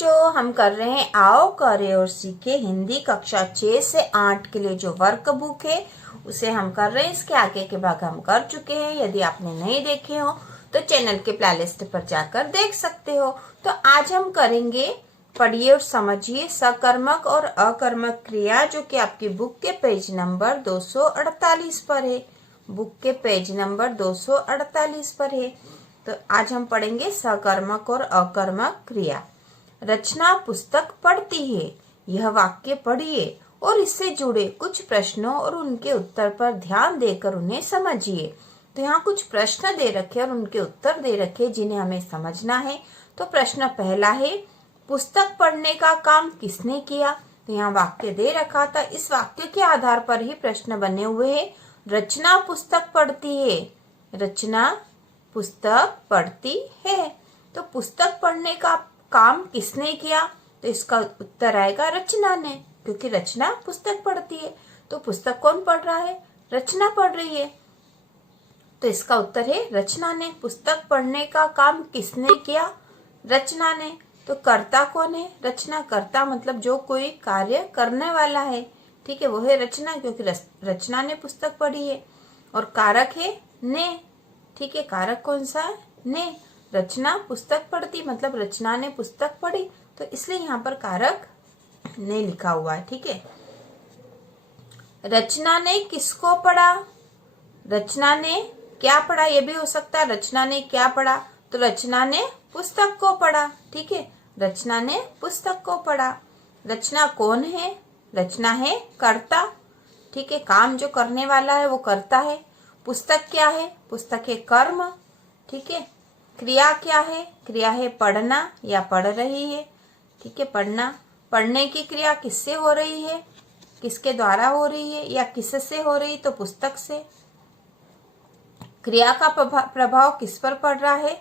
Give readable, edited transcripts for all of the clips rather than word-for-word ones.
बच्चों, हम कर रहे हैं आओ करे और सीखे हिंदी कक्षा 6 से 8 के लिए जो वर्क बुक है उसे हम कर रहे हैं। इसके आगे के भाग हम कर चुके हैं। यदि आपने नहीं देखे हो तो चैनल के प्लेलिस्ट पर जाकर देख सकते हो। तो आज हम करेंगे पढ़िए और समझिए सकर्मक और अकर्मक क्रिया, जो कि आपकी बुक के पेज नंबर 248 पर है। बुक के पेज नंबर 248 पर है। तो आज हम पढ़ेंगे सकर्मक और अकर्मक क्रिया। रचना पुस्तक पढ़ती है, यह वाक्य पढ़िए और इससे जुड़े कुछ प्रश्नों और उनके उत्तर पर ध्यान देकर उन्हें समझिए। तो यहाँ कुछ प्रश्न दे रखे और उनके उत्तर दे रखे जिन्हें हमें समझना है। तो प्रश्न पहला है, पुस्तक पढ़ने का काम किसने किया? तो यहाँ वाक्य दे रखा था, इस वाक्य के आधार पर ही प्रश्न बने हुए हैं। रचना पुस्तक पढ़ती है, रचना पुस्तक पढ़ती है। तो पुस्तक पढ़ने का काम किसने किया? तो इसका उत्तर आएगा रचना ने, क्योंकि रचना पुस्तक पढ़ती है। तो पुस्तक कौन पढ़ रहा है? रचना पढ़ रही है। तो इसका उत्तर है रचना ने। पुस्तक पढ़ने का काम किसने किया? रचना ने। तो कर्ता कौन है? रचना। कर्ता मतलब जो कोई कार्य करने वाला है, ठीक है, वो है रचना, क्योंकि रचना ने पुस्तक पढ़ी है। और कारक है ने, ठीक है, कारक कौन सा है? ने। रचना पुस्तक पढ़ती मतलब रचना ने पुस्तक पढ़ी, तो इसलिए यहाँ पर कारक ने लिखा हुआ है, ठीक है। रचना ने किसको पढ़ा? रचना ने क्या पढ़ा? ये भी हो सकता है रचना ने क्या पढ़ा। तो रचना ने पुस्तक को पढ़ा, ठीक है, रचना ने पुस्तक को पढ़ा। रचना कौन है? रचना है कर्ता, ठीक है, काम जो करने वाला है वो कर्ता है। पुस्तक क्या है? पुस्तक है कर्म, ठीक है। क्रिया क्या है? क्रिया है पढ़ना या पढ़ रही है, ठीक है, पढ़ना। पढ़ने की क्रिया किससे हो रही है? किसके द्वारा हो रही है या किससे हो रही? तो पुस्तक से। क्रिया का प्रभाव किस पर पड़ रहा है?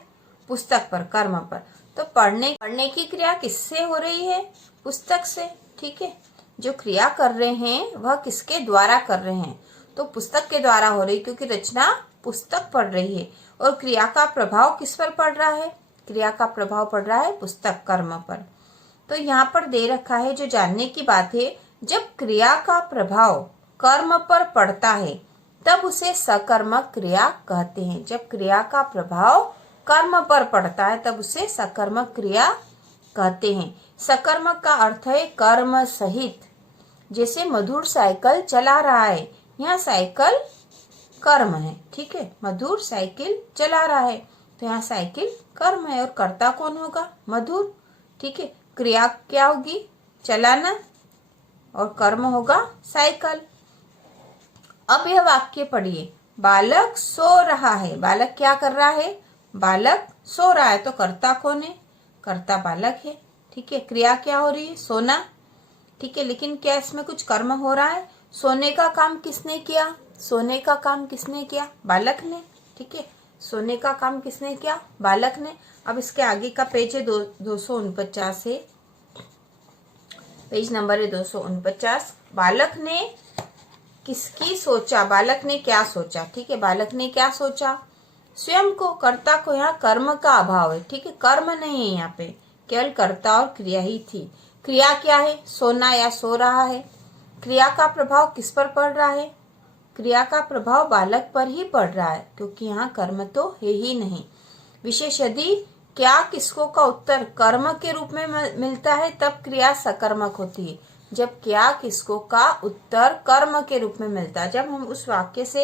पुस्तक पर, कर्म पर। तो पढ़ने की क्रिया किससे हो रही है? पुस्तक से, ठीक है। जो क्रिया कर रहे हैं वह किसके द्वारा कर रहे हैं? तो पुस्तक के द्वारा हो रही, क्योंकि रचना पुस्तक पढ़ रही है। और क्रिया का प्रभाव किस पर पड़ रहा है? क्रिया का प्रभाव पड़ रहा है पुस्तक, कर्म पर। तो यहाँ पर दे रखा है, जो जानने की बात है, जब क्रिया का प्रभाव कर्म पर पड़ता है तब उसे सकर्मक क्रिया कहते हैं। जब क्रिया का प्रभाव कर्म पर पड़ता है तब उसे सकर्मक क्रिया कहते हैं। सकर्मक का अर्थ है कर्म सहित। जैसे मधुर साइकिल चला रहा है, यहाँ साइकिल कर्म है, ठीक है, मधुर साइकिल चला रहा है, तो यहाँ साइकिल कर्म है। और कर्ता कौन होगा? मधुर, ठीक है। क्रिया क्या होगी? चलाना, और कर्म होगा साइकिल। अब यह वाक्य पढ़िए, बालक सो रहा है। बालक क्या कर रहा है? बालक सो रहा है। तो कर्ता कौन है? कर्ता बालक है, ठीक है। क्रिया क्या हो रही है? सोना, ठीक है। लेकिन क्या इसमें कुछ कर्म हो रहा है? सोने का काम किसने किया? सोने का काम किसने किया? बालक ने, ठीक है। सोने का काम किसने किया? बालक ने। अब इसके आगे का पेज है 249 है, पेज नंबर है 249। बालक ने किसकी सोचा? बालक ने क्या सोचा? ठीक है, बालक ने क्या सोचा? स्वयं को, कर्ता को। यहाँ कर्म का अभाव है, ठीक है, कर्म नहीं है यहाँ पे, केवल कर्ता और क्रिया ही थी। क्रिया क्या है? सोना या सो रहा है। क्रिया का प्रभाव किस पर पड़ रहा है? क्रिया का प्रभाव बालक पर ही पड़ रहा है, क्योंकि यहाँ कर्म तो है ही नहीं। विशेष यदि क्या किसको का उत्तर कर्म के रूप में मिलता है तब क्रिया सकर्मक होती है। जब क्या किसको का उत्तर कर्म के रूप में मिलता है, जब हम उस वाक्य से,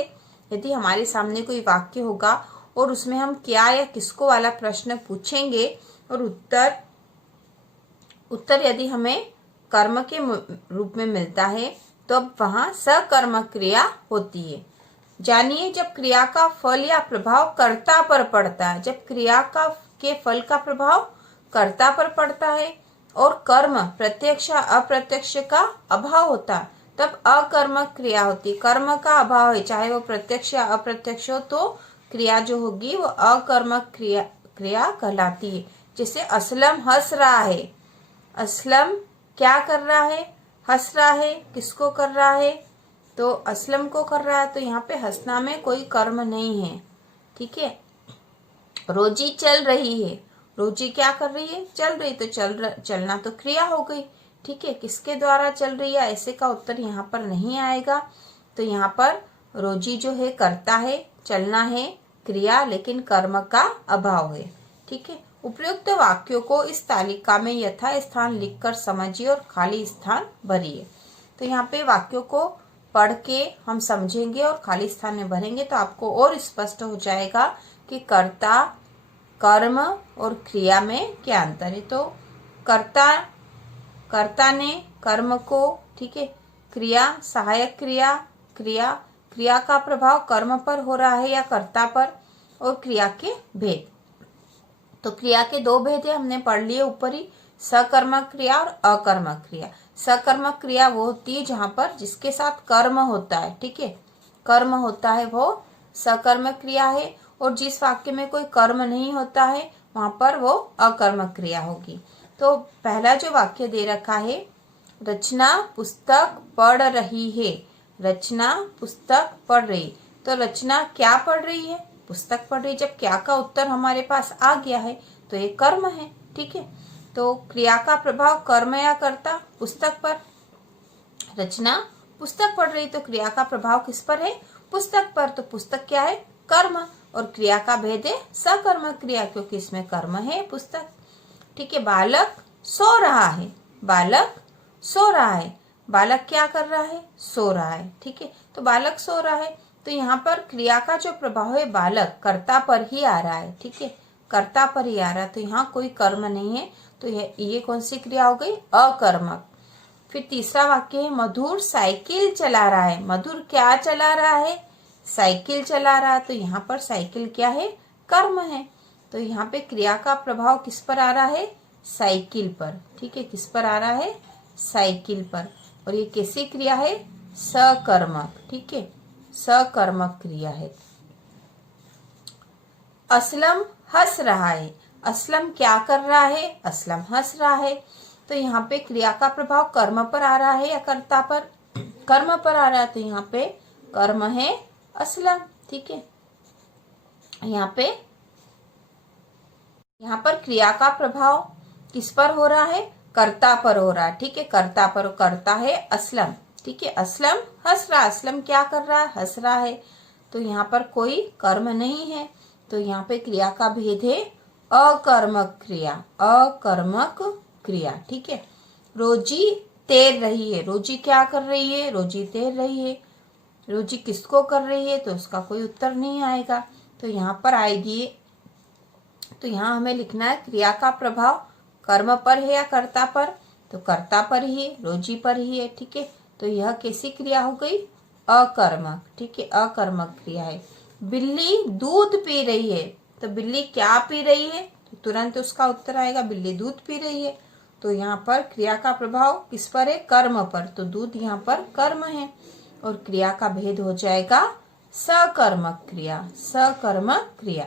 यदि हमारे सामने कोई वाक्य होगा और उसमें हम क्या या किसको वाला प्रश्न पूछेंगे और उत्तर यदि हमें कर्म के रूप में मिलता है तो अब वहां सकर्मक क्रिया होती है। जानिए, जब क्रिया का फल या प्रभाव कर्ता पर पड़ता है, जब क्रिया के फल का प्रभाव कर्ता पर पड़ता है और कर्म प्रत्यक्ष अप्रत्यक्ष का अभाव होता है, तब अकर्मक क्रिया होती है। कर्म का अभाव है, चाहे वो प्रत्यक्ष या अप्रत्यक्ष हो, तो क्रिया जो होगी वो अकर्मक क्रिया कहलाती है। जैसे असलम हंस रहा है। असलम क्या कर रहा है? हंस रहा है। किसको कर रहा है? तो असलम को कर रहा है। तो यहाँ पे हंसना में कोई कर्म नहीं है, ठीक है। रोजी चल रही है। रोजी क्या कर रही है, चल रही, तो चलना तो क्रिया हो गई। ठीक है, किसके द्वारा चल रही है, ऐसे का उत्तर यहाँ पर नहीं आएगा। तो यहाँ पर रोजी जो है कर्ता है, चलना है क्रिया, लेकिन कर्म का अभाव है। ठीक है, उपयुक्त वाक्यों को इस तालिका में यथा स्थान लिखकर समझिए और खाली स्थान भरिए। तो यहाँ पे वाक्यों को पढ़ के हम समझेंगे और खाली स्थान में भरेंगे तो आपको और स्पष्ट हो जाएगा कि कर्ता, कर्म और क्रिया में क्या अंतर है। तो कर्ता ने कर्म को, ठीक है, क्रिया, सहायक क्रिया, क्रिया का प्रभाव कर्म पर हो रहा है या कर्ता पर, और क्रिया के भेद। तो क्रिया के दो भेद है, हमने पढ़ लिए ऊपर ही, सकर्मक क्रिया और अकर्मक क्रिया। सकर्मक क्रिया वो होती है जहां पर जिसके साथ कर्म होता है, ठीक है, कर्म होता है, वो सकर्मक क्रिया है। और जिस वाक्य में कोई कर्म नहीं होता है वहां पर वो अकर्मक क्रिया होगी। तो पहला जो वाक्य दे रखा है, रचना पुस्तक पढ़ रही है, रचना पुस्तक पढ़ रही, तो रचना क्या पढ़ रही है, पुस्तक पढ़ रही। जब क्या का उत्तर हमारे पास आ गया है तो ये कर्म है। ठीक है, तो क्रिया का प्रभाव कर्म या कर्ता, पुस्तक पर। रचना पुस्तक पढ़ रही तो क्रिया का प्रभाव किस पर है, पुस्तक पर। तो पुस्तक क्या है, कर्म, और क्रिया का भेद है सकर्मक क्रिया, क्योंकि इसमें कर्म है पुस्तक। ठीक है, बालक सो रहा है, बालक सो रहा है, बालक क्या कर रहा है, सो रहा है। ठीक है, तो बालक सो रहा है, तो यहाँ पर क्रिया का जो प्रभाव है बालक, कर्ता पर ही आ रहा है। ठीक है, कर्ता पर ही आ रहा है, तो यहाँ कोई कर्म नहीं है, तो ये कौन सी क्रिया हो गई, अकर्मक। फिर तीसरा वाक्य है, मधुर साइकिल चला रहा है, मधुर क्या चला रहा है, साइकिल चला रहा है, तो यहाँ पर साइकिल क्या है, कर्म है। तो यहाँ पे क्रिया का प्रभाव किस पर आ रहा है, साइकिल पर। ठीक है, किस पर आ रहा है, साइकिल पर। और ये कैसी क्रिया है, सकर्मक। ठीक है, सकर्मक क्रिया है। असलम हंस रहा है, असलम क्या कर रहा है, असलम हंस रहा है। तो यहाँ पे क्रिया का प्रभाव कर्म पर आ रहा है या कर्ता पर, कर्म पर आ रहा है, तो यहाँ पे कर्म है असलम। ठीक है, यहाँ पर क्रिया का प्रभाव किस पर हो रहा है, कर्ता पर हो रहा है। ठीक है, कर्ता पर, कर्ता है असलम। ठीक है, असलम हंस रहा, असलम क्या कर रहा है, हंस रहा है। तो यहाँ पर कोई कर्म नहीं है, तो यहाँ पे क्रिया का भेद है अकर्मक क्रिया, अकर्मक क्रिया। ठीक है, रोजी तैर रही है, रोजी क्या कर रही है, रोजी तैर रही है, रोजी किसको कर रही है, तो उसका कोई उत्तर नहीं आएगा। तो यहाँ पर आएगी, तो यहाँ हमें लिखना है क्रिया का प्रभाव कर्म पर है या कर्ता पर, तो कर्ता पर ही है, रोजी पर ही है। ठीक है, तो यह कैसी क्रिया हो गई, अकर्मक। ठीक है, अकर्मक क्रिया है। बिल्ली दूध पी रही है, तो बिल्ली क्या पी रही है, तो तुरंत उसका उत्तर आएगा बिल्ली दूध पी रही है। तो यहाँ पर क्रिया का प्रभाव किस पर है, कर्म पर, तो दूध यहाँ पर कर्म है, और क्रिया का भेद हो जाएगा सकर्मक क्रिया, सकर्मक क्रिया।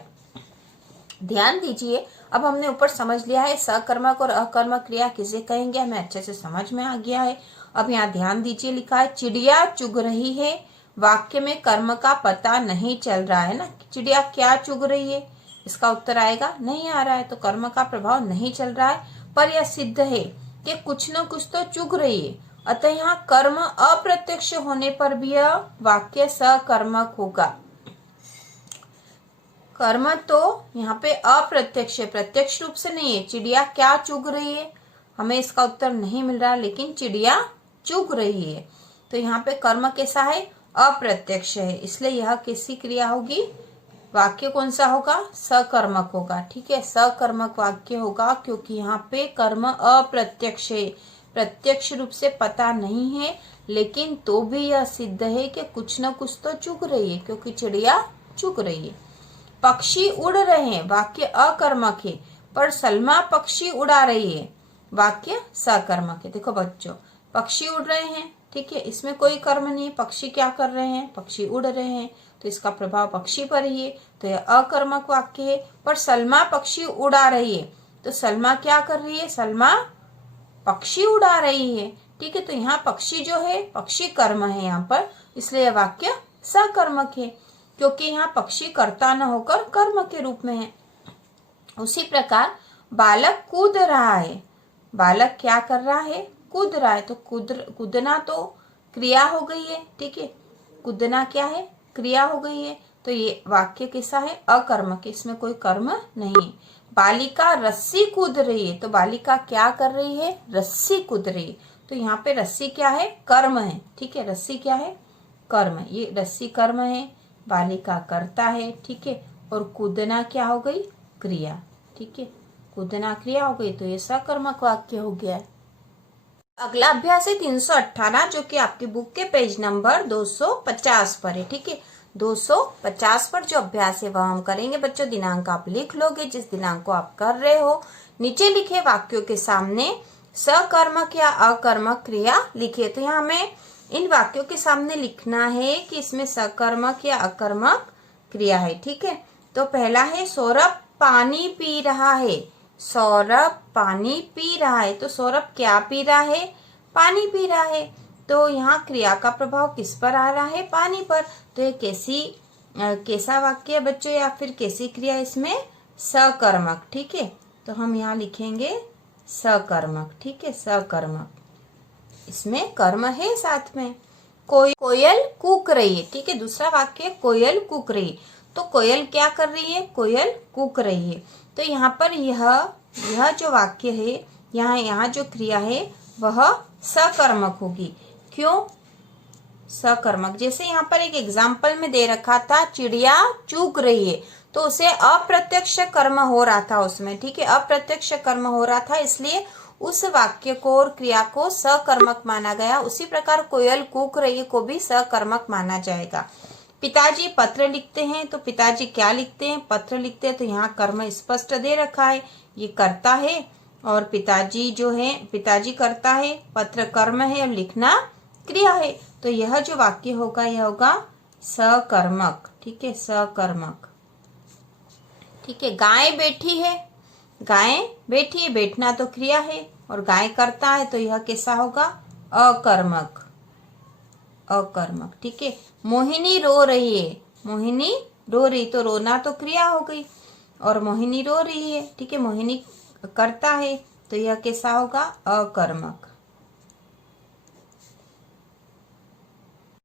ध्यान दीजिए, अब हमने ऊपर समझ लिया है सकर्मक और अकर्मक क्रिया किसे कहेंगे, हमें अच्छे से समझ में आ गया है। अब यहाँ ध्यान दीजिए, लिखा है चिड़िया चुग रही है, वाक्य में कर्म का पता नहीं चल रहा है ना, चिड़िया क्या चुग रही है, इसका उत्तर आएगा नहीं आ रहा है, तो कर्म का प्रभाव नहीं चल रहा है। पर यह सिद्ध है कि कुछ न कुछ तो चुग रही है, अतः यहाँ कर्म अप्रत्यक्ष होने पर भी यह वाक्य सकर्मक होगा। कर्म तो यहाँ पे अप्रत्यक्ष है, प्रत्यक्ष रूप से नहीं है। चिड़िया क्या चुग रही है, हमें इसका उत्तर नहीं मिल रहा, लेकिन चिड़िया चुग रही है, तो यहाँ पे कर्म कैसा है, अप्रत्यक्ष है, इसलिए यह कैसी क्रिया होगी, वाक्य कौन सा होगा, सकर्मक होगा। ठीक है, सकर्मक वाक्य होगा, क्योंकि यहाँ पे कर्म अप्रत्यक्ष है, प्रत्यक्ष रूप से पता नहीं है, लेकिन तो भी यह सिद्ध है कि कुछ न कुछ तो चुग रही है, क्योंकि चिड़िया चुग रही है। पक्षी उड़ रहे हैं, वाक्य अकर्मक है, पर सलमा पक्षी उड़ा रही है, वाक्य सकर्मक है। देखो बच्चों, पक्षी उड़ रहे हैं, ठीक है, इसमें कोई कर्म नहीं, पक्षी क्या कर रहे हैं, पक्षी उड़ रहे हैं, तो इसका प्रभाव पक्षी पर ही है, तो यह अकर्मक वाक्य है। पर सलमा पक्षी उड़ा रही है, तो सलमा क्या कर रही है, सलमा पक्षी उड़ा रही है। ठीक है, तो यहाँ पक्षी जो है, पक्षी कर्म है यहाँ पर, इसलिए यह वाक्य सकर्मक है, क्योंकि यहाँ पक्षी कर्ता न होकर कर्म के रूप में है। उसी प्रकार बालक कूद रहा है। बालक क्या कर रहा है? कूद रहा है। तो कूदना तो क्रिया हो गई है, ठीक है। कूदना क्या है? क्रिया हो गई है। तो ये वाक्य कैसा है? अकर्मक, इसमें कोई कर्म नहीं। बालिका रस्सी कूद रही है। तो बालिका क्या कर रही है? रस्सी कूद रही है। तो यहाँ पे रस्सी क्या है? कर्म है, ठीक है। रस्सी क्या है? कर्म। ये रस्सी कर्म है, बालिका करता है, ठीक है। और कूदना क्या हो गई? क्रिया, ठीक है। कूदना क्रिया हो गई, तो ये सकर्मक वाक्य हो गया है। अगला अभ्यास है 318, जो कि आपकी बुक के पेज नंबर 250 पर है, ठीक है। 250 पर जो अभ्यास है वह हम करेंगे बच्चों। दिनांक आप लिख लोगे, जिस दिनांक को आप कर रहे हो। नीचे लिखे वाक्यों के सामने सकर्मक या अकर्मक क्रिया लिखिए। तो यहाँ हमें इन वाक्यों के सामने लिखना है कि इसमें सकर्मक या अकर्मक क्रिया है, ठीक है। तो पहला है सौरभ पानी पी रहा है। सौरभ पानी पी रहा है। तो सौरभ क्या पी रहा है? पानी पी रहा है। तो यहाँ क्रिया का प्रभाव किस पर आ रहा है? पानी पर। तो ये कैसा वाक्य है बच्चों, या फिर कैसी क्रिया? इसमें सकर्मक, ठीक है। तो हम यहाँ लिखेंगे सकर्मक, ठीक है। सकर्मक, इसमें कर्म है साथ में। कोयल कूक रही है, ठीक है। दूसरा वाक्य कोयल कूक रही है। तो कोयल क्या कर रही है? कोयल कूक रही है। तो यहाँ पर यह जो वाक्य है, यहाँ जो क्रिया है वह सकर्मक होगी। क्यों सकर्मक? जैसे यहाँ पर एक एग्जाम्पल में दे रखा था, चिड़िया चूक रही है। तो उसे अप्रत्यक्ष कर्म हो रहा था उसमें, ठीक है। अप्रत्यक्ष कर्म हो रहा था, इसलिए उस वाक्य को और क्रिया को सकर्मक माना गया। उसी प्रकार कोयल कूक रही को भी सकर्मक माना जाएगा। पिताजी पत्र लिखते हैं। तो पिताजी क्या लिखते हैं? पत्र लिखते हैं। तो यहाँ कर्म स्पष्ट दे रखा है, ये करता है। और पिताजी जो है, पिताजी करता है, पत्र कर्म है और लिखना क्रिया है। तो यह जो वाक्य होगा यह होगा सकर्मक, ठीक है। सकर्मक, ठीक है। गाय बैठी है। गाय बैठी है, बैठना तो क्रिया है और गाय करता है, तो यह कैसा होगा? अकर्मक, अकर्मक, ठीक है। मोहिनी रो रही है। मोहिनी रो रही, तो रोना तो क्रिया हो गई और मोहिनी रो रही है, ठीक है। मोहिनी करता है, तो यह कैसा होगा? अकर्मक।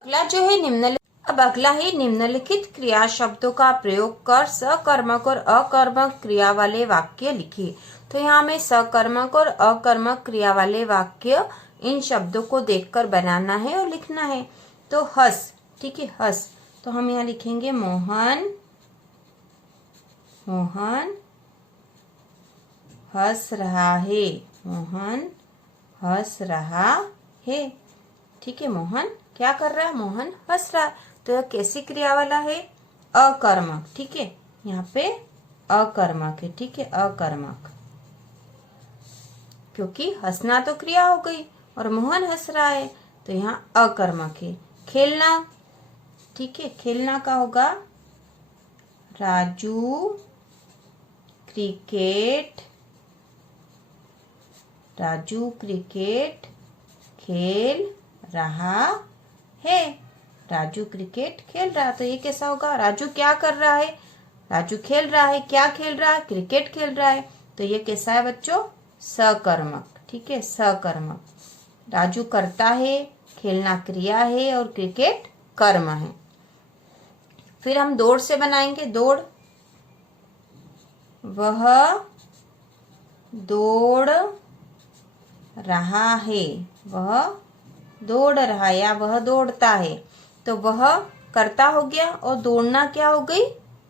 अगला जो है अब अगला है निम्नलिखित क्रिया शब्दों का प्रयोग कर सकर्मक और अकर्मक क्रिया वाले वाक्य लिखिए। तो यहाँ हमें सकर्मक और अकर्मक क्रिया वाले वाक्य इन शब्दों को देखकर बनाना है और लिखना है। तो हंस, ठीक है। हंस, तो हम यहाँ लिखेंगे मोहन, मोहन हंस रहा है। मोहन हंस रहा है, ठीक है। मोहन क्या कर रहा है? मोहन हंस रहा है। तो यह कैसी क्रिया वाला है? अकर्मक, ठीक है। यहाँ पे अकर्मक है, ठीक है। अकर्मक, क्योंकि हंसना तो क्रिया हो गई और मोहन हंस रहा है, तो यहाँ अकर्मक है। खेलना, ठीक है। खेलना का होगा राजू क्रिकेट, राजू क्रिकेट खेल रहा है। राजू क्रिकेट खेल रहा, तो ये कैसा होगा? राजू क्या कर रहा है? राजू खेल रहा है। क्या खेल रहा है? क्रिकेट खेल रहा है। तो ये कैसा है बच्चों? सकर्मक, ठीक है। सकर्मक। राजू करता है, खेलना क्रिया है और क्रिकेट कर्म है। फिर हम दौड़ से बनाएंगे। दौड़, वह दौड़ रहा है। वह दौड़ रहा है या वह दौड़ता है। तो वह करता हो गया और दौड़ना क्या हो गई?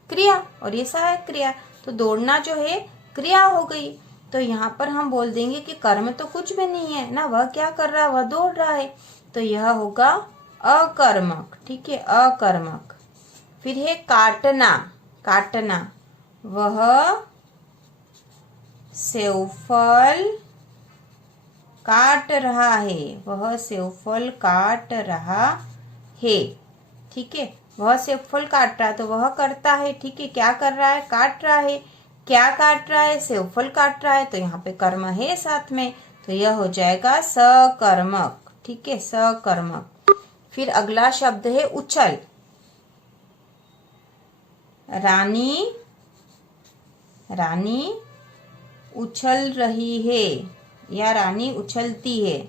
क्रिया, और ये सहायक क्रिया। तो दौड़ना जो है क्रिया हो गई। तो यहाँ पर हम बोल देंगे कि कर्म तो कुछ भी नहीं है ना, वह क्या कर रहा है? वह दौड़ रहा है। तो यह होगा अकर्मक, ठीक है। अकर्मक। फिर है काटना, काटना, वह सेवफल काट रहा है। वह सेवफल काट रहा है, ठीक है। वह सेवफल काट रहा है, तो वह करता है, ठीक है। क्या कर रहा है? काट रहा है। क्या काट रहा है? सेवफल काट रहा है। तो यहाँ पे कर्म है साथ में, तो यह हो जाएगा सकर्मक, ठीक है। सकर्मक। फिर अगला शब्द है उछल। रानी, रानी उछल रही है या रानी उछलती है।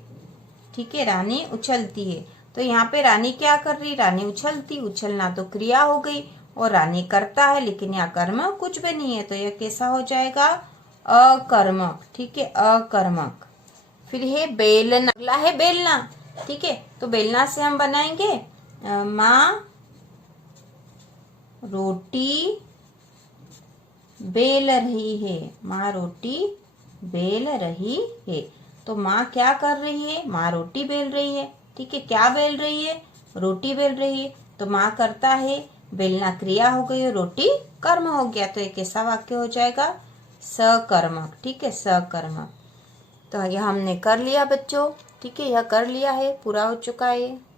ठीक है, रानी उछलती है। तो यहाँ पे रानी क्या कर रही, रानी उछलती, उछलना तो क्रिया हो गई और रानी करता है, लेकिन यहाँ कर्म कुछ भी नहीं है, तो यह कैसा हो जाएगा, अकर्मक। ठीक है, अकर्मक। फिर है बेलना, अगला है बेलना। ठीक है, तो बेलना से हम बनाएंगे माँ रोटी बेल रही है, माँ रोटी बेल रही है। तो माँ क्या कर रही है, माँ रोटी बेल रही है। ठीक है, क्या बेल रही है, रोटी बेल रही है। तो माँ करता है, बेलना क्रिया हो गई और रोटी कर्म हो गया, तो एक ऐसा वाक्य हो जाएगा सकर्मक। ठीक है, सकर्मक। तो यह हमने कर लिया बच्चों। ठीक है, यह कर लिया है, पूरा हो चुका है।